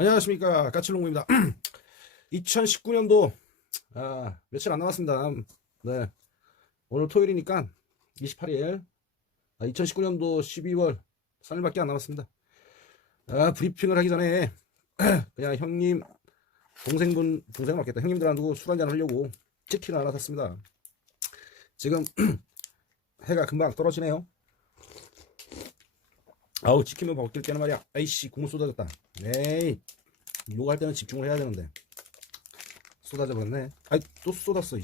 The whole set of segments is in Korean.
안녕하십니까, 까칠롱구입니다. 2019년도 며칠 안 남았습니다. 네, 오늘 토요일이니까 28일, 2019년도 12월 3일밖에 안 남았습니다. 브리핑을 하기 전에 그냥 형님, 동생은 없겠다. 형님들하고 술 한잔 하려고 치킨을 하나 샀습니다. 지금 해가 금방 떨어지네요. 아우, 치킨만 먹을 때는 말이야. 아이씨, 국물 쏟아졌다. 에이, 요거 할 때는 집중을 해야 되는데 쏟아져 버렸네. 아이, 또 쏟았어.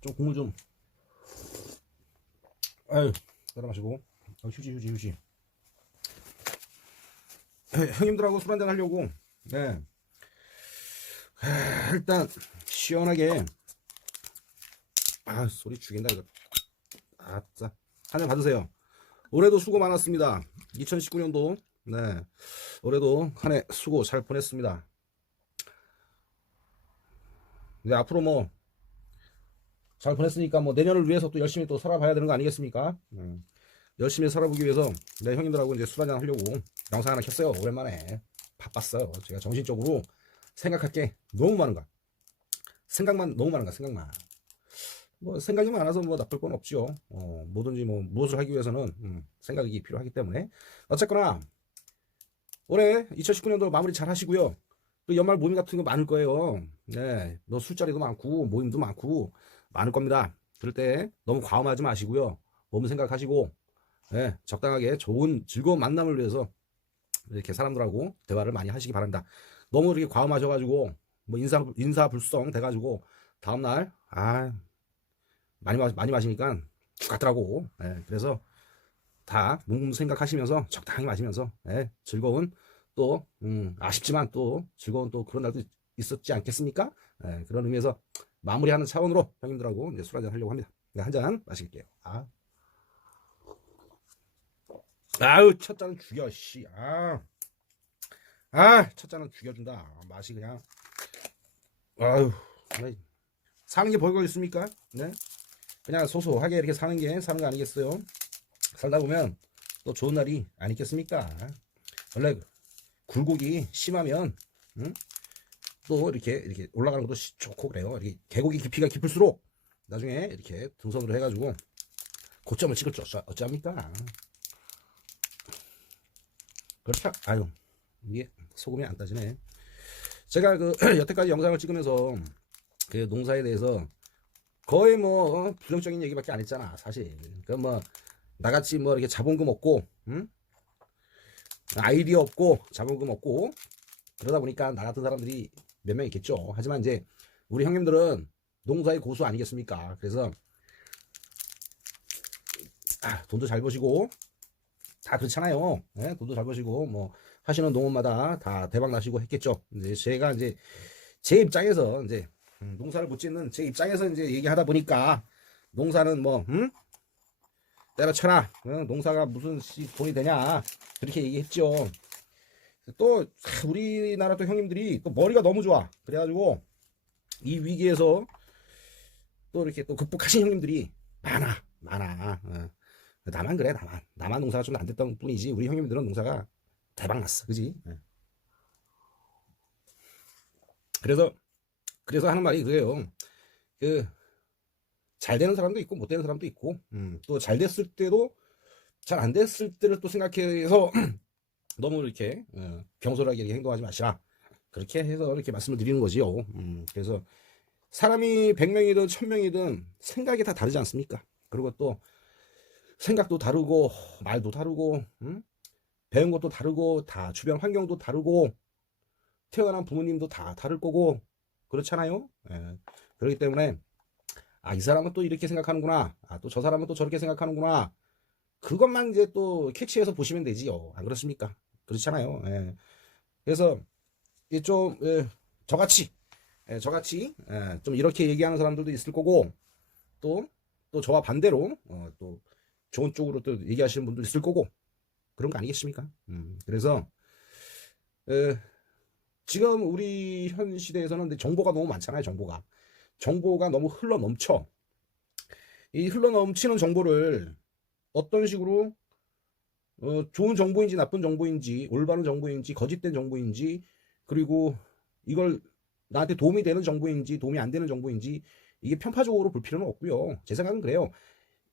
좀 국물 좀. 아유, 따라 마시고. 휴지. 형님들하고 술 한잔 하려고. 네, 일단 시원하게. 소리 죽인다 이거. 아싸, 한잔 받으세요. 올해도 수고 많았습니다. 2019년도 네, 올해도 한 해 수고 잘 보냈습니다. 이제 앞으로 뭐 잘 보냈으니까 뭐 내년을 위해서 또 열심히 또 살아봐야 되는 거 아니겠습니까? 열심히 살아보기 위해서 네, 형님들하고 이제 술 한잔 하려고 영상 하나 켰어요. 오랜만에 바빴어요. 제가 정신적으로 생각할 게 너무 많은가. 생각만 너무 많은가. 뭐 생각이 많아서 뭐 나쁠 건 없죠. 뭐든지 뭐 무엇을 하기 위해서는 생각이 필요하기 때문에. 어쨌거나 올해 2019년도 마무리 잘 하시고요. 또 연말 모임 같은 거 많을 거예요. 네, 너 술자리도 많고 모임도 많고 많을 겁니다. 그럴 때 너무 과음하지 마시고요. 몸 생각하시고 네, 적당하게 좋은 즐거운 만남을 위해서 이렇게 사람들하고 대화를 많이 하시기 바랍니다. 너무 이렇게 과음하셔가지고 뭐 인사불성 돼가지고 다음날 많이 마시니까 죽겠더라고. 네, 그래서 다 생각하시면서 적당히 마시면서 네, 즐거운 또 아쉽지만 또 즐거운 또 그런 날도 있었지 않겠습니까? 네, 그런 의미에서 마무리하는 차원으로 형님들하고 이제 술 한잔 하려고 합니다. 네, 한잔 마실게요. 아유, 첫 잔은 죽여, 씨. 첫 잔은 죽여준다. 맛이 그냥. 아유, 사는 게 벌거 있습니까? 네, 그냥 소소하게 이렇게 사는 거 아니겠어요? 살다 보면 또 좋은 날이 아니겠습니까? 원래 굴곡이 심하면 또 이렇게 올라가는 것도 좋고 그래요. 이렇게 계곡이 깊이가 깊을수록 나중에 이렇게 등선으로 해가지고 고점을 찍을 줄 어찌합니까? 그렇죠. 아유, 이게 소금이 안 따지네. 제가 그 여태까지 영상을 찍으면서 그 농사에 대해서 거의 뭐 부정적인 얘기밖에 안 했잖아, 사실. 그 뭐 나같이 뭐 이렇게 자본금 없고, 아이디어 없고, 자본금 없고, 그러다 보니까 나 같은 사람들이 몇 명 있겠죠. 하지만 이제 우리 형님들은 농사의 고수 아니겠습니까? 그래서 돈도 잘 버시고 다 그렇잖아요. 네? 돈도 잘 버시고 뭐 하시는 농업마다 다 대박 나시고 했겠죠. 이제 제가 이제 제 입장에서 이제 농사를 못 짓는 제 입장에서 이제 얘기하다 보니까 농사는 뭐 때려쳐라. 농사가 무슨 돈이 되냐. 그렇게 얘기했죠. 또 우리나라 또 형님들이 또 머리가 너무 좋아. 그래가지고 이 위기에서 또 이렇게 또 극복하신 형님들이 많아. 나만 그래. 나만 농사가 좀 안 됐던 뿐이지 우리 형님들은 농사가 대박 났어. 그지? 그래서 하는 말이 그래요. 그 잘 되는 사람도 있고 못 되는 사람도 있고 또 잘 됐을 때도 잘 안 됐을 때를 또 생각해서 너무 이렇게 경솔하게 이렇게 행동하지 마시라. 그렇게 해서 이렇게 말씀을 드리는 거지요. 그래서 사람이 100명이든 1000명이든 생각이 다 다르지 않습니까? 그리고 또 생각도 다르고 말도 다르고 배운 것도 다르고 다 주변 환경도 다르고 태어난 부모님도 다 다를 거고 그렇잖아요. 그렇기 때문에 이 사람은 또 이렇게 생각하는구나. 또 저 사람은 또 저렇게 생각하는구나. 그것만 이제 또 캐치해서 보시면 되지요. 안 그렇습니까? 그렇잖아요. 그래서 좀 저같이 좀 이렇게 얘기하는 사람들도 있을 거고 또 저와 반대로 또 좋은 쪽으로 또 얘기하시는 분도 있을 거고 그런 거 아니겠습니까? 그래서 지금 우리 현 시대에서는 정보가 너무 많잖아요. 정보가 너무 흘러 넘쳐. 이 흘러 넘치는 정보를 어떤 식으로 좋은 정보인지 나쁜 정보인지 올바른 정보인지 거짓된 정보인지 그리고 이걸 나한테 도움이 되는 정보인지 도움이 안 되는 정보인지 이게 편파적으로 볼 필요는 없고요. 제 생각은 그래요.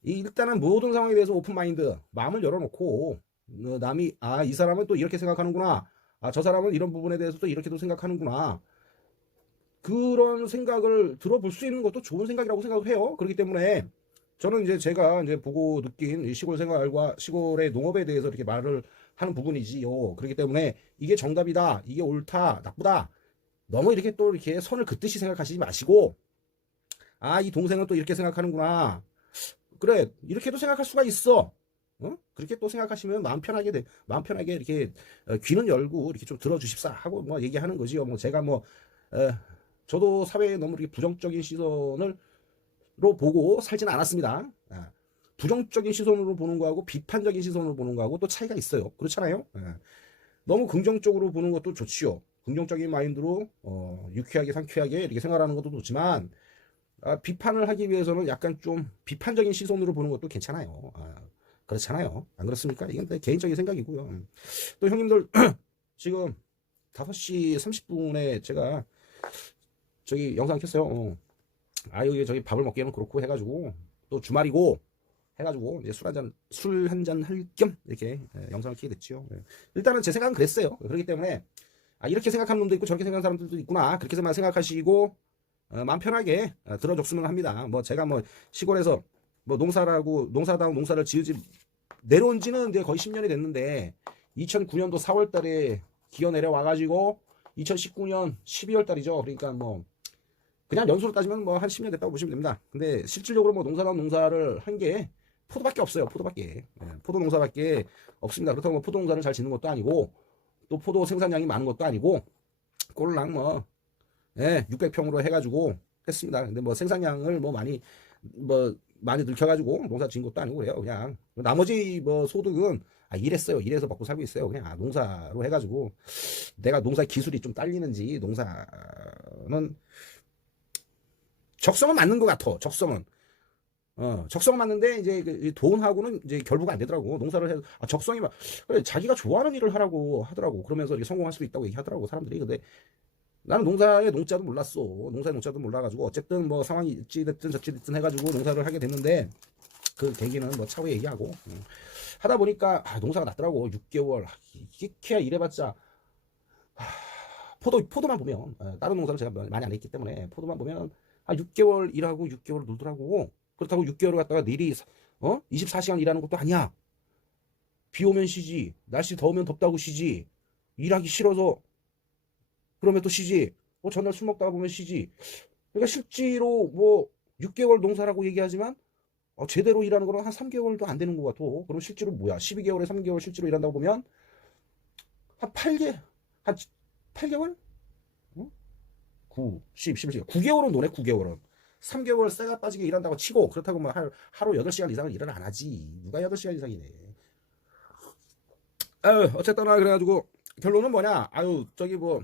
일단은 모든 상황에 대해서 오픈 마인드 마음을 열어놓고 남이 이 사람은 또 이렇게 생각하는구나. 저 사람은 이런 부분에 대해서 또 이렇게도 생각하는구나. 그런 생각을 들어볼 수 있는 것도 좋은 생각이라고 생각을 해요. 그렇기 때문에 저는 이제 제가 이제 보고 느낀 이 시골 생활과 시골의 농업에 대해서 이렇게 말을 하는 부분이지요. 그렇기 때문에 이게 정답이다, 이게 옳다, 나쁘다. 너무 이렇게 또 이렇게 선을 긋듯이 생각하시지 마시고, 이 동생은 또 이렇게 생각하는구나. 그래, 이렇게도 생각할 수가 있어. 그렇게 또 생각하시면 마음 편하게 이렇게 귀는 열고 이렇게 좀 들어주십사 하고 뭐 얘기하는 거지요. 뭐 제가 뭐 저도 사회에 너무 이렇게 부정적인 시선으로 보고 살지는 않았습니다. 부정적인 시선으로 보는 거하고 비판적인 시선으로 보는 거하고 또 차이가 있어요. 그렇잖아요. 너무 긍정적으로 보는 것도 좋지요. 긍정적인 마인드로 유쾌하게 상쾌하게 이렇게 생활하는 것도 좋지만 비판을 하기 위해서는 약간 좀 비판적인 시선으로 보는 것도 괜찮아요. 그렇잖아요. 안 그렇습니까? 이건 내 개인적인 생각이고요. 또 형님들 지금 5시 30분에 제가 저기 영상 켰어요. 여기 저기 밥을 먹기에는 그렇고 해가지고 또 주말이고 해가지고 이제 술 한 잔 할 겸 이렇게 영상을 켜게 됐죠. 일단은 제 생각은 그랬어요. 그렇기 때문에 이렇게 생각하는 놈도 있고 저렇게 생각하는 사람들도 있구나. 그렇게만 생각하시고 마음 편하게 들어줬으면 합니다. 뭐 제가 뭐 시골에서 뭐 농사다운 농사를 지으지 내려온 지는 이제 거의 10년이 됐는데 2009년도 4월 달에 기어 내려와가지고 2019년 12월 달이죠. 그러니까 뭐 그냥 연수로 따지면 뭐 한 10년 됐다고 보시면 됩니다. 근데 실질적으로 뭐 농사다운 농사를 한 게 포도밖에 없어요. 포도밖에. 포도 농사밖에 없습니다. 그렇다고 뭐 포도 농사를 잘 짓는 것도 아니고 또 포도 생산량이 많은 것도 아니고 꼴랑 뭐 600평으로 해가지고 했습니다. 근데 뭐 생산량을 많이 늘켜가지고 농사 지은 것도 아니고 그래요. 그냥 나머지 뭐 소득은 일했어요. 일해서 먹고 살고 있어요. 그냥 농사로 해가지고 내가 농사 기술이 좀 딸리는지 농사는 적성은 맞는 것 같아. 적성은 맞는데 이제 그 돈하고는 이제 결부가 안 되더라고. 농사를 해서 적성이 막 그래 자기가 좋아하는 일을 하라고 하더라고. 그러면서 이렇게 성공할 수 있다고 얘기하더라고 사람들이. 근데 나는 농사의 농자도 몰랐어. 농사의 농자도 몰라가지고 어쨌든 뭐 상황이 있지 됐든 저찌 됐든 해가지고 농사를 하게 됐는데 그 계기는 뭐 차후에 얘기하고 하다 보니까 농사가 났더라고. 6개월 이렇게 일해봤자 포도만 보면 다른 농사를 제가 많이 안 했기 때문에 포도만 보면 6개월 일하고 6개월 놀더라고. 그렇다고 6개월을 갖다가 내일이 24시간 일하는 것도 아니야. 비 오면 쉬지, 날씨 더우면 덥다고 쉬지, 일하기 싫어서 그러면 또 쉬지, 전날 술 먹다가 보면 쉬지. 그러니까 실제로 뭐 6개월 농사라고 얘기하지만 제대로 일하는 거는 한 3개월도 안 되는 것 같아. 그럼 실제로 뭐야? 12개월에 3개월 실제로 일한다고 보면 한 8개월? 9, 10, 11, 9개월은 노네. 9개월은 3개월 쇠가 빠지게 일한다고 치고 그렇다고 뭐 하루 8시간 이상을 일을 안 하지. 누가 8시간 이상이네. 어쨌거나 그래가지고 결론은 뭐냐? 저기 뭐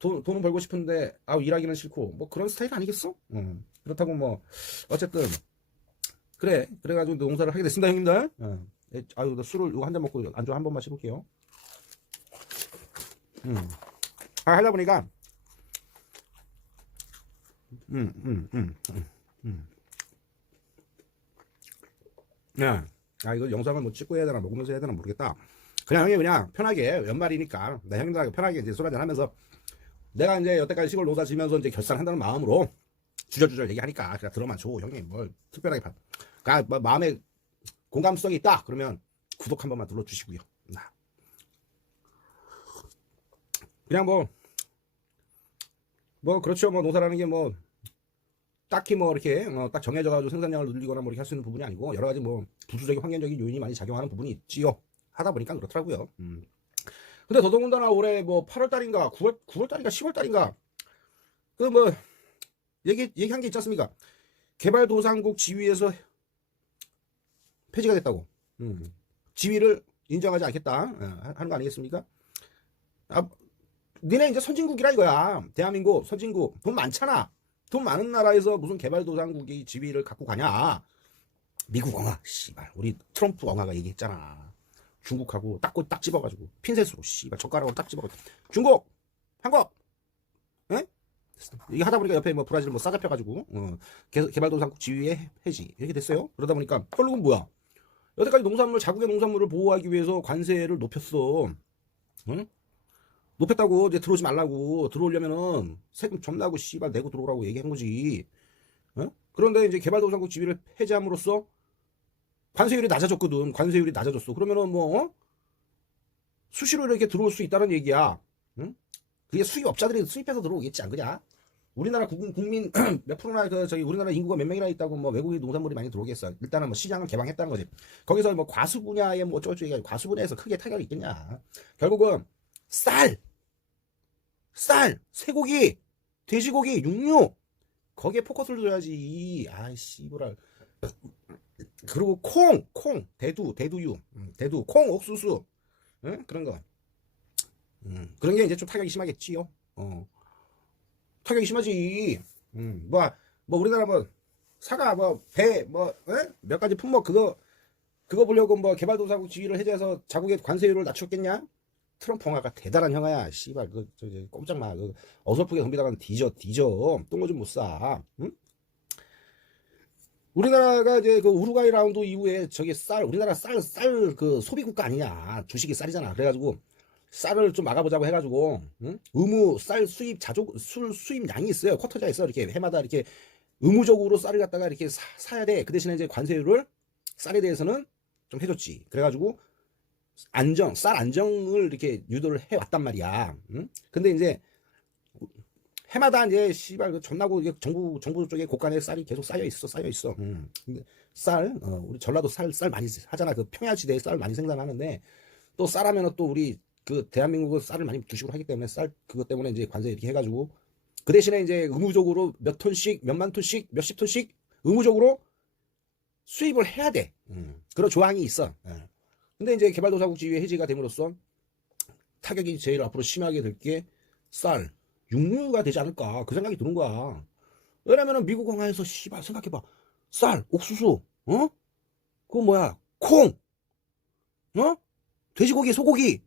돈은 벌고 싶은데 일하기는 싫고 뭐 그런 스타일 아니겠어? 그렇다고 뭐 어쨌든 그래가지고 농사를 하게 됐습니다, 형님들. 술을 이거 한 잔 먹고 안주 한 번 마셔볼게요. 하다 보니까 이거 영상을 뭐 찍고 해야 되나 먹으면서 해야 되나 모르겠다. 그냥 편하게 연말이니까 나 형님들하고 편하게 이제 술 한잔 하면서 내가 이제 여태까지 시골 농사 지면서 이제 결산한다는 마음으로 주저주저 얘기하니까 그냥 들어만 줘. 형님 뭘 특별하게 그러니까 마음에 공감성이 있다 그러면 구독 한 번만 눌러주시고요. 그냥 그렇죠. 뭐 농사라는 게 뭐 딱히 뭐 이렇게 딱 정해져가지고 생산량을 늘리거나 뭐 이렇게 할 수 있는 부분이 아니고 여러 가지 뭐 부수적인 환경적인 요인이 많이 작용하는 부분이 있지요. 하다 보니까 그렇더라고요. 근데 더더군다나 올해 뭐 8월달인가 9월달인가 10월달인가 그 뭐 얘기한 게 있지 않습니까? 개발도상국 지위에서 폐지가 됐다고. 지위를 인정하지 않겠다 하는 거 아니겠습니까? 니네 이제 선진국이라 이거야. 대한민국 선진국 돈 많잖아. 돈 많은 나라에서 무슨 개발도상국이 지위를 갖고 가냐. 미국 엉아 씨발 우리 트럼프 엉아가 얘기했잖아. 중국하고 딱 집어가지고 핀셋으로 씨발 젓가락으로 딱 집어가지고 중국, 한국, 예? 이게 하다 보니까 옆에 뭐 브라질 뭐 싸잡혀가지고 개발도상국 지위에 해지 이렇게 됐어요. 그러다 보니까 결국은 뭐야? 여태까지 농산물 자국의 농산물을 보호하기 위해서 관세를 높였어. 응? 높였다고 이제 들어오지 말라고 들어오려면은 세금 존나고 씨발 내고 들어오라고 얘기한 거지. 어? 그런데 이제 개발도상국 지위를 해제함으로써 관세율이 낮아졌거든. 관세율이 낮아졌어. 그러면은 뭐 수시로 이렇게 들어올 수 있다는 얘기야. 응? 그게 수입업자들이 수입해서 들어오겠지 안 그냐? 우리나라 국민 몇 프로나 저기 우리나라 인구가 몇 명이나 있다고 뭐 외국인 농산물이 많이 들어오겠어. 일단은 뭐 시장을 개방했다는 거지. 거기서 뭐 과수 분야에 뭐 어쩌고저쩌고 얘기하고 과수 분야에서 크게 타격이 있겠냐? 결국은 쌀, 쇠고기, 돼지고기, 육류 거기에 포커스를 줘야지. 아이씨 뭐라. 그리고 콩, 대두유, 콩, 옥수수, 응? 그런 거. 그런 게 이제 좀 타격이 심하겠지요. 타격이 심하지. 뭐 우리나라 뭐 사과, 뭐 배, 뭐 몇 가지 품목 그거 보려고 뭐 개발도상국 지위를 해제해서 자국의 관세율을 낮췄겠냐? 트럼프 형아가 대단한 형아야. 씨발 저기 꼼짝 마. 어설프게 덤비다가는 뒤져. 똥 오줌 못 싸. 응? 우리나라가 이제 그 우루과이 라운드 이후에 저기 우리나라 쌀 그 소비 국가 아니냐. 주식이 쌀이잖아. 그래가지고 쌀을 좀 막아보자고 해가지고 의무 쌀 수입 수입량이 있어요. 쿼터제가 있어. 이렇게 해마다 이렇게 의무적으로 쌀을 갖다가 이렇게 사야 돼. 그 대신에 이제 관세율을 쌀에 대해서는 좀 해줬지. 그래가지고 쌀 안정을 이렇게 유도를 해왔단 말이야. 근데 이제 해마다 이제 씨발 전나고 정부 쪽에 곳간에 쌀이 계속 쌓여 있어. 근데 우리 전라도 쌀 많이 하잖아. 그 평야지대에 쌀 많이 생산하는데 또 쌀하면은 또 우리 그 대한민국은 쌀을 많이 주식으로 하기 때문에 그것 때문에 이제 관세 이렇게 해가지고 그 대신에 이제 의무적으로 몇 톤씩 몇만 톤씩 몇십 톤씩 의무적으로 수입을 해야 돼. 그런 조항이 있어. 근데 이제 개발도상국 지위 해제가 됨으로써 타격이 제일 앞으로 심하게 될 게 쌀, 육류가 되지 않을까 그 생각이 드는 거야. 왜냐면은 미국 공항에서 씨발 생각해봐. 쌀, 옥수수, 그거 뭐야? 콩, 돼지고기, 소고기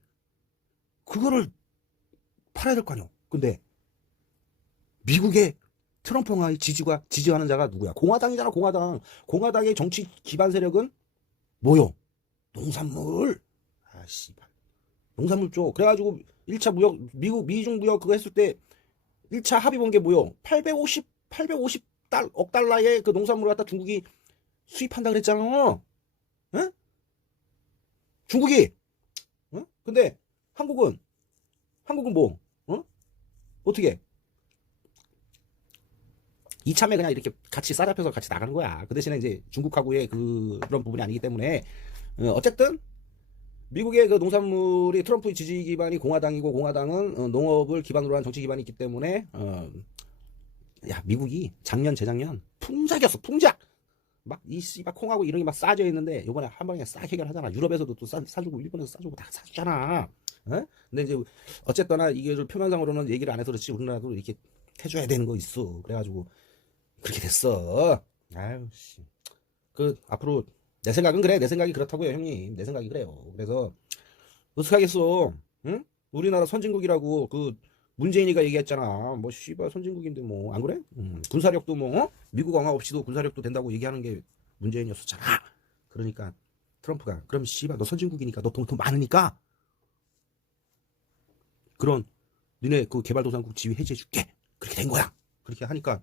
그거를 팔아야 될 거 아니야. 근데 미국의 트럼프의 지지하는 자가 누구야? 공화당이잖아. 공화당의 정치 기반 세력은 뭐요? 농산물. 아 씨발. 농산물 쪽. 그래가지고 1차 무역 미중 무역 그거 했을 때 1차 합의 본 게 뭐요? 850억 달러의 그 농산물을 갖다 중국이 수입한다 그랬잖아. 에? 중국이. 근데 한국은 뭐? 어떻게? 이참에 그냥 이렇게 같이 싸잡혀서 같이 나가는 거야. 그 대신에 이제 중국하고의 그런 부분이 아니기 때문에 어쨌든 미국의 그 농산물이 트럼프 지지 기반이 공화당이고 공화당은 농업을 기반으로 한 정치 기반이 있기 때문에 야 미국이 작년 재작년 풍작이었어. 풍작. 막 이 씨발 콩하고 이런 게 막 싸져 있는데 요번에 한 방에 싹 해결하잖아. 유럽에서도 또 사주고 일본에서 사주고 다 사주잖아. 근데 이제 어쨌거나 이게 표면상으로는 얘기를 안 해서 그렇지 우리나라도 이렇게 해줘야 되는 거 있어. 그래가지고 그렇게 됐어. 아유 씨. 앞으로 내 생각은 그래. 내 생각이 그렇다고요, 형님. 내 생각이 그래요. 그래서 어떡하겠어? 응? 우리나라 선진국이라고 문재인이가 얘기했잖아. 뭐 씨발 선진국인데 뭐 안 그래? 군사력도 뭐 미국 왕화 없이도 군사력도 된다고 얘기하는 게 문재인이었었잖아. 그러니까 트럼프가 그럼 씨발 너 선진국이니까 너 돈 많으니까 그런 니네 그 개발도상국 지위 해제해줄게. 그렇게 된 거야. 그렇게 하니까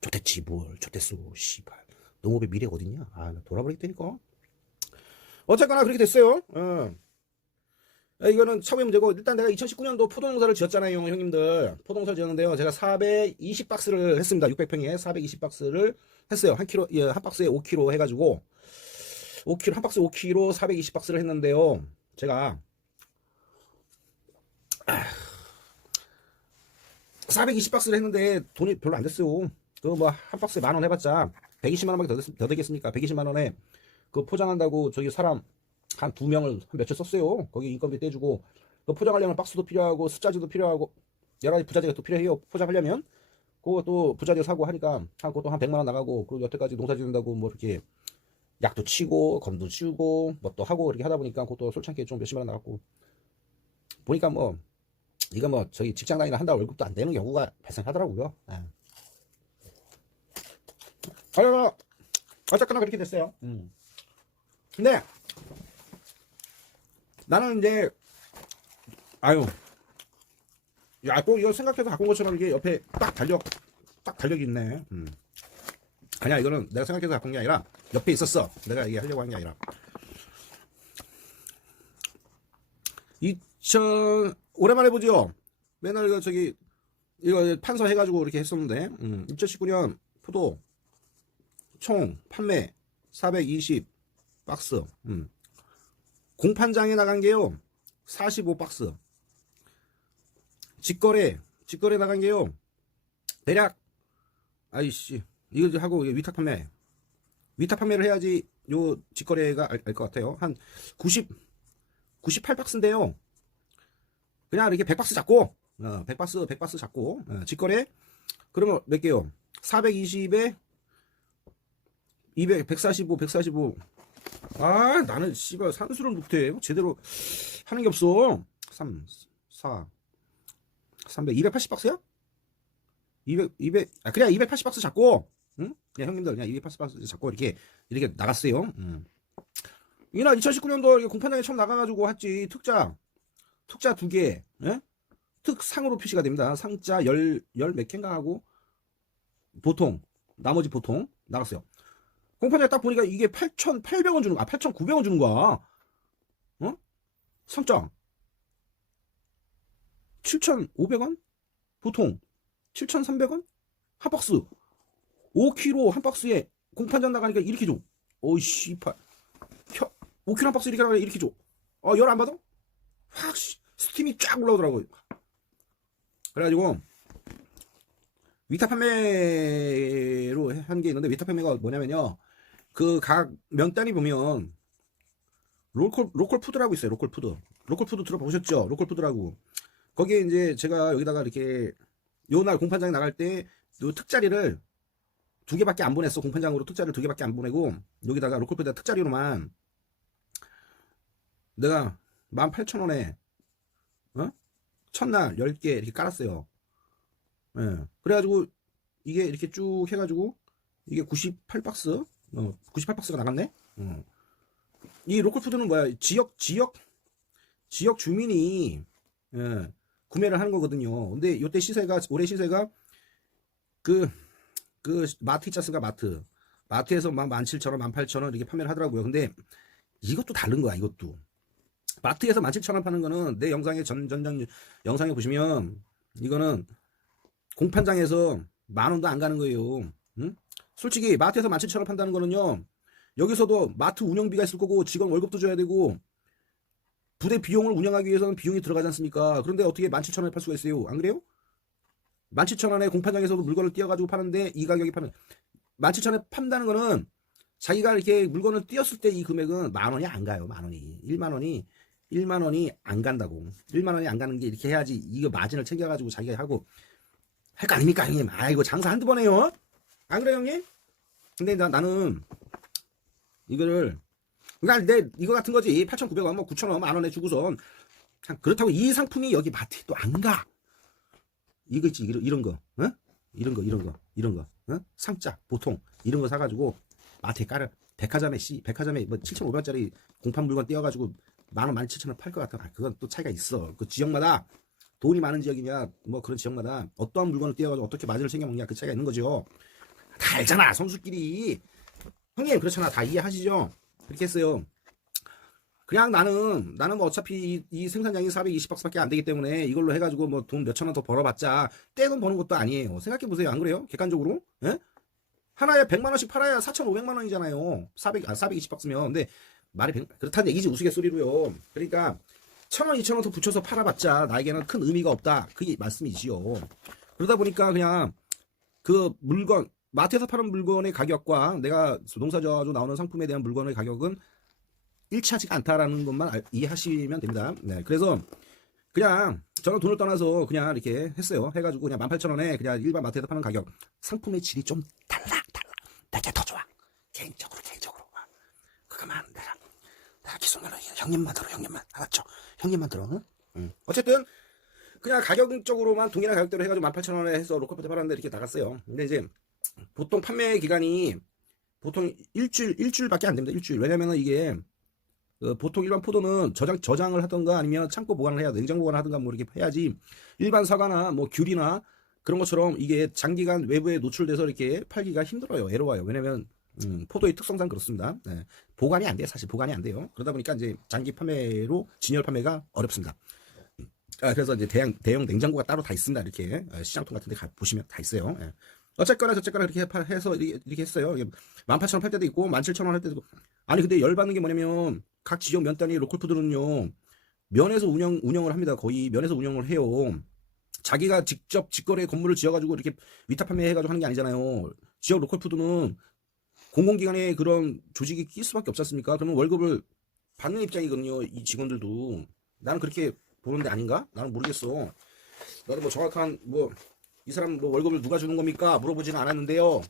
좋댔지 뭘 좋댔어. 씨발 농업의 미래가 어딨냐. 나 돌아버리겠다니까. 어쨌거나 그렇게 됐어요. 이거는 차후의 문제고 일단 내가 2019년도 포도농사를 지었잖아요 형님들. 포도농사를 지었는데요 제가 420박스를 했습니다. 600평에 420박스를 했어요. 한 박스에 5kg 해가지고 5kg 한 박스 5kg 420박스를 했는데요 제가 420박스를 했는데 돈이 별로 안 됐어요. 뭐 한 박스에 10,000원 해봤자 120만원밖에 더 되겠습니까? 120만원에 포장한다고 저기 사람 한 2명을 한 며칠 썼어요. 거기 인건비 떼주고 포장하려면 박스도 필요하고 숫자지도 필요하고 여러 가지 부자재가 또 필요해요. 포장하려면 그것도 부자재 사고 하니까 그것도 한 100만원 나가고 그리고 여태까지 농사 짓는다고 뭐 이렇게 약도 치고 검도 치우고 뭐 또 하고 이렇게 하다 보니까 그것도 솔직하게 좀 몇십만 원 나갔고 보니까 뭐 이거 뭐 저희 직장 다니는 한 달 월급도 안 되는 경우가 발생하더라고요. 예. 어쨌거나 그렇게 됐어요. 근데 나는 이제 아유 야 또 이거 생각해서 갖고 온 것처럼 이게 옆에 딱 달력이 있네. 아니야 이거는 내가 생각해서 갖고 온 게 아니라 옆에 있었어. 내가 이게 하려고 한 게 아니라 2000 오랜만에 보죠. 맨날 이거 저기 이거 판서 해가지고 이렇게 했었는데 2019년 포도 총 판매 420 박스 공판장에 나간 게요 45박스 직거래 나간 게요 대략 아이씨 이거 하고 위탁 판매를 해야지 요 직거래가 알 것 같아요. 한 98박스인데요 그냥 이렇게 100박스 잡고 100박스 잡고 직거래 그러면 몇 개요? 420에 200 145 아 나는 씨발 산수를 못해 제대로 하는 게 없어. 3 4 300 280박스야? 200 그냥 280박스 잡고 응? 그냥 형님들 그냥 280박스 잡고 이렇게 나갔어요. 이나 2019년도 공판장에 처음 나가가지고 했지. 특자 2개 예? 특상으로 표시가 됩니다. 상자 10 몇 캔가 하고 보통 나머지 보통 나갔어요. 공판장에 딱 보니까 이게 8,800원 주는 거야. 8,900원 주는 거야. 어? 상장 7,500원? 보통 7,300원? 한 박스 5kg 한 박스에 공판장 나가니까 이렇게 줘. 어이 씨발 5kg 한 박스 이렇게 나가니까 이렇게 줘. 열 안 받아? 확 스팀이 쫙 올라오더라고요. 그래가지고 위탁 판매로 한 게 있는데 위탁 판매가 뭐냐면요. 그 각 명단이 보면 로컬 푸드라고 있어요. 로컬 푸드 들어보셨죠? 로컬 푸드라고. 거기에 이제 제가 여기다가 이렇게 요 날 공판장에 나갈 때 요 특자리를 2개밖에 안 보냈어. 공판장으로 특자리를 2개밖에 안 보내고 여기다가 로컬 푸드 특자리로만 내가 18,000원에 첫날 10개 이렇게 깔았어요. 예. 그래가지고 이게 이렇게 쭉 해가지고 이게 98박스 98박스가 나갔네. 이 로컬푸드는 뭐야? 지역 주민이 예, 구매를 하는 거거든요. 근데 요때 시세가 올해 시세가 그 마트 있지 않습니까? 마트에서 17,000원, 18,000원 이렇게 판매를 하더라고요. 근데 이것도 다른 거야. 이것도 마트에서 17,000원 파는 거는 내 영상에 전 영상에 보시면 이거는 공판장에서 10,000원도 안 가는 거예요. 응? 솔직히 마트에서 17,000원 판다는 거는요. 여기서도 마트 운영비가 있을 거고 직원 월급도 줘야 되고 부대 비용을 운영하기 위해서는 비용이 들어가지 않습니까? 그런데 어떻게 17,000원에 팔 수가 있어요? 안 그래요? 17,000원에 공판장에서도 물건을 띄워가지고 파는데 이 가격에 파는 17,000원에 판다는 거는 자기가 이렇게 물건을 띄웠을 때 이 금액은 10,000원이 안 가요. 10,000원이 1만 원이 안 간다고. 1만 원이 안 가는 게 이렇게 해야지 이거 마진을 챙겨가지고 자기가 하고 할 거 아닙니까 형님? 아이고 장사 한두 번 해요. 안 그래요 형님? 근데 나는 이거를 그러니까 내 이거 같은 거지 8,900원 뭐 9,000원 만원에 주고선 그렇다고 이 상품이 여기 마트에 또 안 가. 이거 있지 이런 거 어? 이런 거 어? 상자 보통 이런 거 사가지고 마트에 깔아 백화점에 뭐 7,500원짜리 공판 물건 띄워가지고 10,000원 17,000원 팔 것 같아. 그건 또 차이가 있어. 그 지역마다 돈이 많은 지역이냐 뭐 그런 지역마다 어떠한 물건을 띄워가지고 어떻게 마진을 챙겨 먹냐 그 차이가 있는 거죠. 다 알잖아 선수끼리. 형님 그렇잖아 다 이해하시죠? 그렇게 했어요. 그냥 나는 뭐 어차피 이 생산량이 420박스밖에 안 되기 때문에 이걸로 해가지고 뭐 돈 몇천 원 더 벌어봤자 떼돈 버는 것도 아니에요. 생각해보세요. 안 그래요? 객관적으로? 예? 하나에 100만 원씩 팔아야 4,500만 원이잖아요. 420박스면. 근데 말이 그렇다는 얘기지 우스갯소리로요. 그러니까 1,000원, 2,000원 더 붙여서 팔아봤자 나에게는 큰 의미가 없다. 그게 말씀이지요. 그러다 보니까 그냥 그 물건 마트에서 파는 물건의 가격과 내가 농사져가지고 나오는 상품에 대한 물건의 가격은 일치하지가 않다라는 것만 이해하시면 됩니다. 네, 그래서 그냥 저는 돈을 떠나서 그냥 이렇게 했어요. 해가지고 그냥 18,000원에 그냥 일반 마트에서 파는 가격 상품의 질이 좀 달라. 내게 더 좋아. 개인적으로. 형님만 들어, 형님만. 알았죠? 형님만 들어. 응? 어쨌든 그냥 가격적으로만 동일한 가격대로 해가지고 18,000원에 해서 로컬푸드 팔았는데 이렇게 나갔어요. 근데 이제 보통 판매 기간이 보통 일주일밖에 안 됩니다. 일주일. 왜냐면은 이게 보통 일반 포도는 저장을 하던가 아니면 창고 보관을 해야 냉장 보관을 하던가 뭐 이렇게 해야지, 일반 사과나 뭐 귤이나 그런 것처럼 이게 장기간 외부에 노출돼서 이렇게 팔기가 힘들어요. 애로워요. 왜냐면 포도의 특성상 그렇습니다. 네. 보관이 안 돼요. 사실 보관이 안 돼요. 그러다 보니까 이제 장기 판매로 진열 판매가 어렵습니다. 그래서 이제 대형 냉장고가 따로 다 있습니다. 이렇게 시장통 같은 데 보시면 다 있어요. 예. 어쨌거나 저쨌거나 이렇게 해서 이렇게 했어요. 18,000원 팔 때도 있고 17,000원 할 때도 있고. 아니 근데 열받는 게 뭐냐면 각 지역 면 단위 로컬푸드는요, 면에서 운영을 합니다. 거의 면에서 운영을 해요. 자기가 직접 직거래 건물을 지어가지고 이렇게 위탁 판매해가지고 하는 게 아니잖아요. 지역 로컬푸드는 공공기관에 그런 조직이 낄 수밖에 없지 않습니까? 그러면 월급을 받는 입장이거든요. 이 직원들도. 나는 그렇게 보는데 아닌가? 나는 모르겠어. 나도 뭐 정확한 뭐 이 사람 뭐 월급을 누가 주는 겁니까? 물어보지는 않았는데요.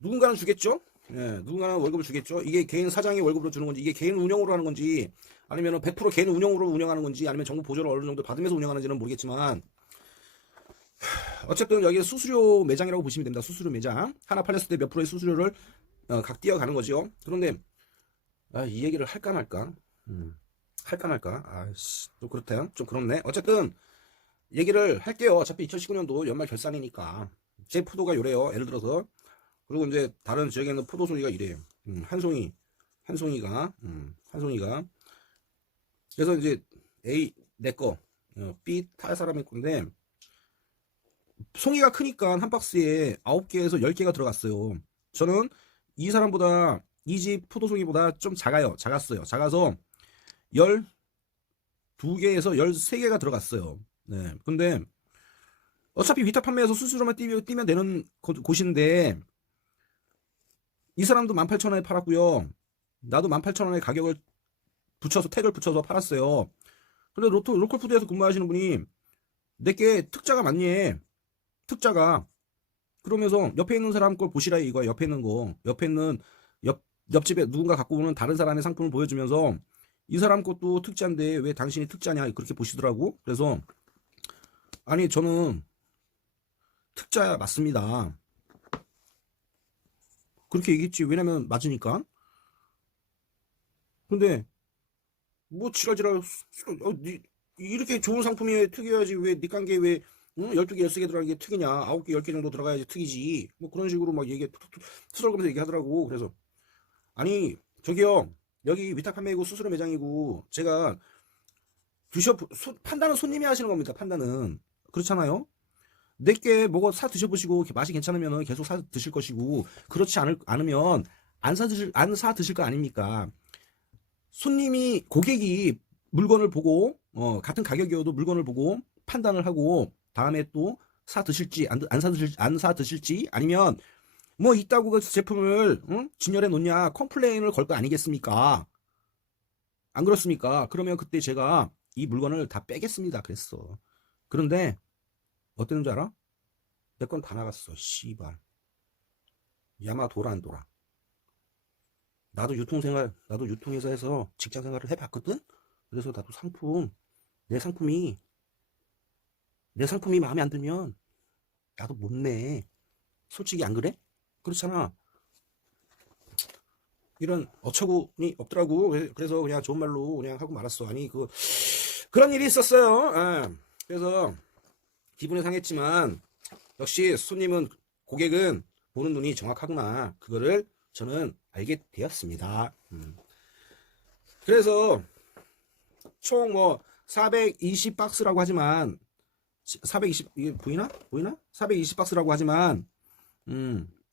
누군가는 주겠죠? 예, 누군가는 월급을 주겠죠. 이게 개인 사장이 월급으로 주는 건지, 이게 개인 운영으로 하는 건지, 아니면 100% 개인 운영으로 운영하는 건지, 아니면 정부 보조를 어느 정도 받으면서 운영하는지는 모르겠지만, 어쨌든 여기 수수료 매장이라고 보시면 됩니다. 수수료 매장. 하나 팔렸을 때 몇 프로의 수수료를 각 띄어가는 거죠. 그런데 이 얘기를 할까 말까? 할까 말까? 아이씨, 좀 그렇대요. 좀 그렇네. 어쨌든 얘기를 할게요. 어차피 2019년도 연말 결산이니까. 제 포도가 요래요. 예를 들어서. 그리고 이제 다른 지역에 있는 포도송이가 이래요. 한송이가. 그래서 이제 A 내 거, B 탈 사람의 건데, 송이가 크니까 한 박스에 9개에서 10개가 들어갔어요. 저는 이 사람보다, 이 집 포도송이보다 좀 작았어요. 작아서 12개에서 13개가 들어갔어요. 네. 근데 어차피 위탁 판매에서 수수료만 띄면 되는 곳인데, 이 사람도 18,000원에 팔았고요. 나도 18,000원에 가격을 붙여서, 택을 붙여서 팔았어요. 근데 로컬푸드에서 근무하시는 분이 내게 특자가 많니? 특자가. 그러면서 옆에 있는 사람 걸 보시라 이거야. 옆에 있는 거. 옆에 있는 옆집에 누군가 갖고 오는 다른 사람의 상품을 보여주면서 이 사람 것도 특자인데 왜 당신이 특자냐 그렇게 보시더라고. 그래서 아니 저는 특자 맞습니다. 그렇게 얘기했지. 왜냐면 맞으니까. 근데 뭐 지랄지랄 이렇게 좋은 상품이 특이해야지 왜 니 깐게 왜 12개 13개 들어가는 게 특이냐. 9개 10개 정도 들어가야지 특이지. 뭐 그런 식으로 막 투덜거면서 얘기하더라고. 그래서 아니 저기요, 여기 위탁 판매이고 수수료 매장이고 제가 판단은 손님이 하시는 겁니다. 판단은 그렇잖아요. 내게 뭐고 사 드셔보시고 맛이 괜찮으면 계속 사 드실 것이고, 그렇지 않으면 안 사 드실 거 아닙니까? 고객이 물건을 보고 같은 가격이어도 물건을 보고 판단을 하고 다음에 또 사 드실지 안 사 드실지, 아니면 뭐 있다고 그 제품을 진열해 놓냐 컴플레인을 걸 거 아니겠습니까? 안 그렇습니까? 그러면 그때 제가 이 물건을 다 빼겠습니다. 그랬어. 그런데 어땠는 줄 알아? 내 건 다 나갔어. 씨발. 야마 돌아 안 돌아. 나도 유통회사에서 직장 생활을 해봤거든? 그래서 나도 내 상품이 마음에 안 들면 나도 못 내. 솔직히 안 그래? 그렇잖아. 이런 어처구니 없더라고. 그래서 그냥 좋은 말로 그냥 하고 말았어. 아니 그런 일이 있었어요. 그래서 기분이 상했지만 역시 고객은 보는 눈이 정확하구나. 그거를 저는 알게 되었습니다. 그래서 총 뭐 420박스라고 하지만 420 이게 보이나? 420박스라고 하지만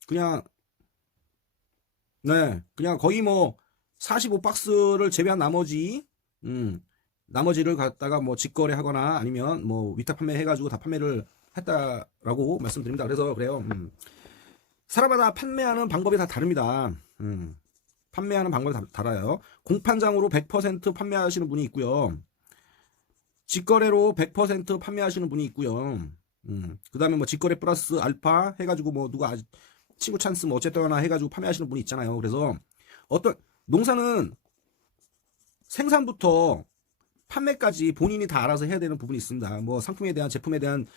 그냥 거의 뭐 45박스를 제외한 나머지를 갖다가 뭐 직거래하거나 아니면 뭐 위탁 판매 해가지고 다 판매를 했다라고 말씀드립니다. 그래서 그래요. 사람마다 판매하는 방법이 다 다릅니다. 판매하는 방법이 다 달라요. 공판장으로 100% 판매하시는 분이 있고요. 직거래로 100% 판매하시는 분이 있고요. 그 다음에 뭐 직거래 플러스 알파 해가지고 뭐 누가 친구 찬스 뭐 어쨌거나 해가지고 판매하시는 분이 있잖아요. 그래서 농사는 생산부터 판매까지 본인이 다 알아서 해야 되는 부분이 있습니다. 뭐 상품에 대한 제품에 대한